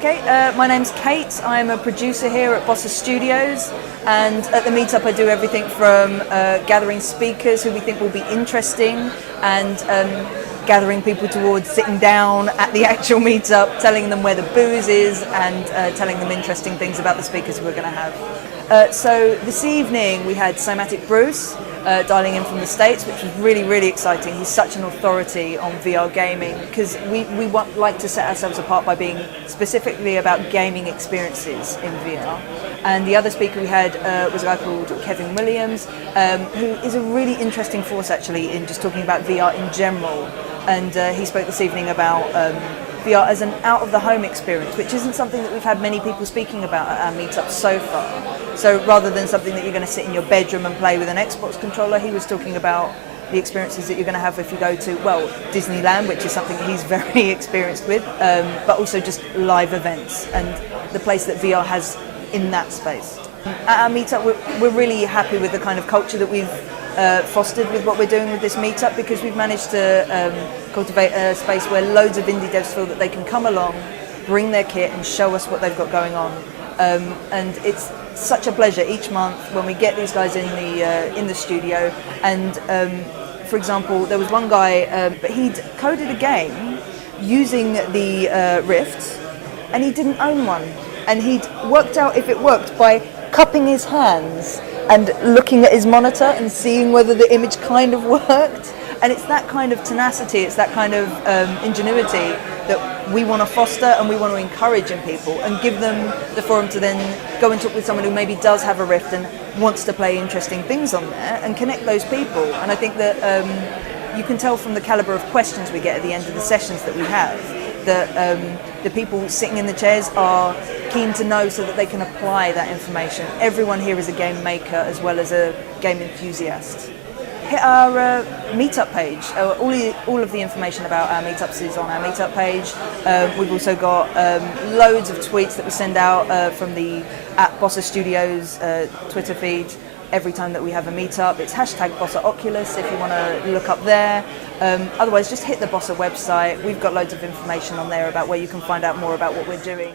Okay, my name's Kate. I'm a producer here at Bossa Studios, and at the Meetup I do everything from gathering speakers who we think will be interesting and gathering people towards sitting down at the actual Meetup, telling them where the booze is and telling them interesting things about the speakers we're going to have. So this evening we had Cymatic Bruce dialing in from the States, which was really exciting. He's such an authority on VR gaming because we like to set ourselves apart by being specifically about gaming experiences in VR. And the other speaker we had was a guy called Kevin Williams, who is a really interesting force actually in just talking about VR in general. And he spoke this evening about VR as an out-of-the-home experience, which isn't something that we've had many people speaking about at our meetups so far. So rather than something that you're going to sit in your bedroom and play with an Xbox controller, he was talking about the experiences that you're going to have if you go to, well, Disneyland, which is something he's very experienced with, but also just live events and the place that VR has in that space. At our meetup, we're really happy with the kind of culture that we've fostered with what we're doing with this meetup, because we've managed to cultivate a space where loads of indie devs feel that they can come along, bring their kit and show us what they've got going on. And it's such a pleasure each month when we get these guys in the studio. And for example, there was one guy, but he'd coded a game using the Rift, and he didn't own one. And he'd worked out if it worked by cupping his hands and looking at his monitor and seeing whether the image kind of worked. And it's that kind of tenacity, it's that kind of ingenuity that we want to foster and we want to encourage in people and give them the forum to then go and talk with someone who maybe does have a Rift and wants to play interesting things on there and connect those people. And I think that you can tell from the caliber of questions we get at the end of the sessions that we have that the people sitting in the chairs are keen to know so that they can apply that information. Everyone here is a game maker as well as a game enthusiast. Hit our meetup page. All of the information about our meetups is on our meetup page. We've also got loads of tweets that we send out from the @Bossa Studios Twitter feed every time that we have a meetup. It's #BossaOculus if you want to look up there. Otherwise, just hit the Bossa website. We've got loads of information on there about where you can find out more about what we're doing.